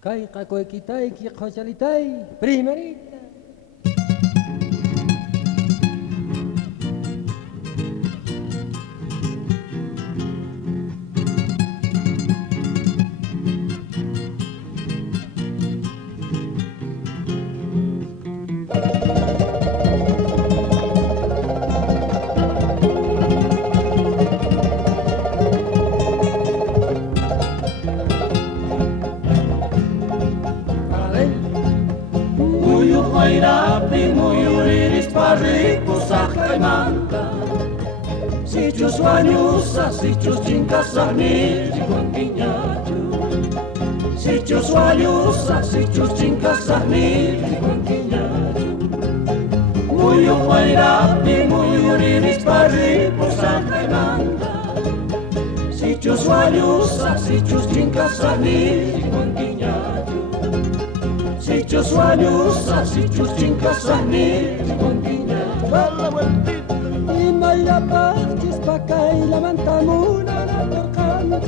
Kay kakoy kitay ki khosalitay primerita. Rapi muyuriris parripusak kaymanta Sichus wañusa, sichus chinkasani Chihuanquiñachu Sichus wañusa, sichus chinkasani Chihuanquiñachu Muyu rapi muyuriris parripusak kaymanta Sichus wañusa, sichus chinkasani Chihuanquiñachu Sichus wañusa, sichus chinkasani Chihuanquiña Dala vueltita y maya parchis pakay la mantamuna la torcana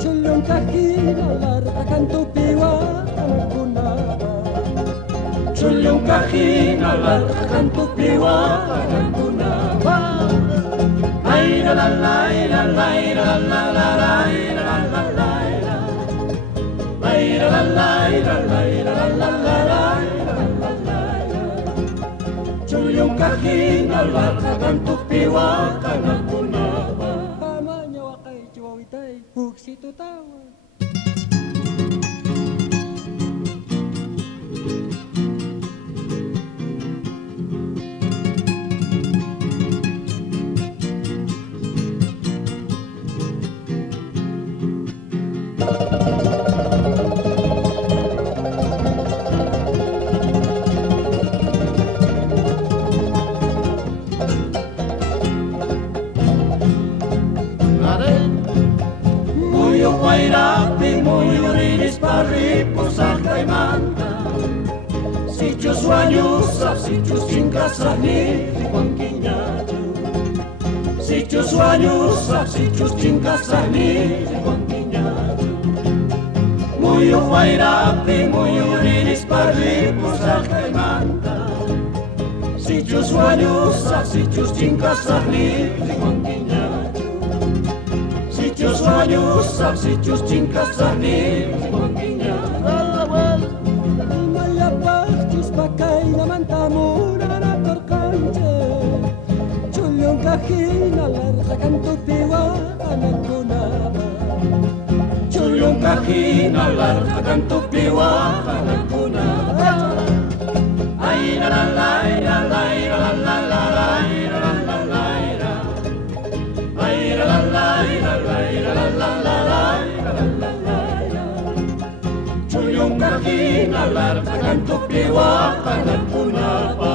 Chulun kajina larga cantupiwa canpunaba Chulun kajina larga cantupiwa canpunaba Ay la la la la la la la la la la la la la la Chuyong kahina larga cantupiwa kanakunaba Pamanya wakay chiwawitay huksito tawa Rapi muyuriris parripusak kaymanta Sichus wañusa, sichus chinkasani Chihuanquiñachu Sichus wañusa, sichus chinkasani Chihuanquiñachu Muyu rapi muyuriris parripusak kaymanta Sichus wañusa, sichus chinkasani Chihuanquiñachu Sichus wañusa, sichus chinkasani Chihuanquiña Dala vuelta y maya parchis pakay la mantamuna la torcanche Chulun kajina larga cantupiwa canpunaba Chulun kajina larga cantupiwa canpunaba Ay la la la la la la la la la la la Ay la la la la la la la la Chuyong kahina larga cantupiwa canpunaba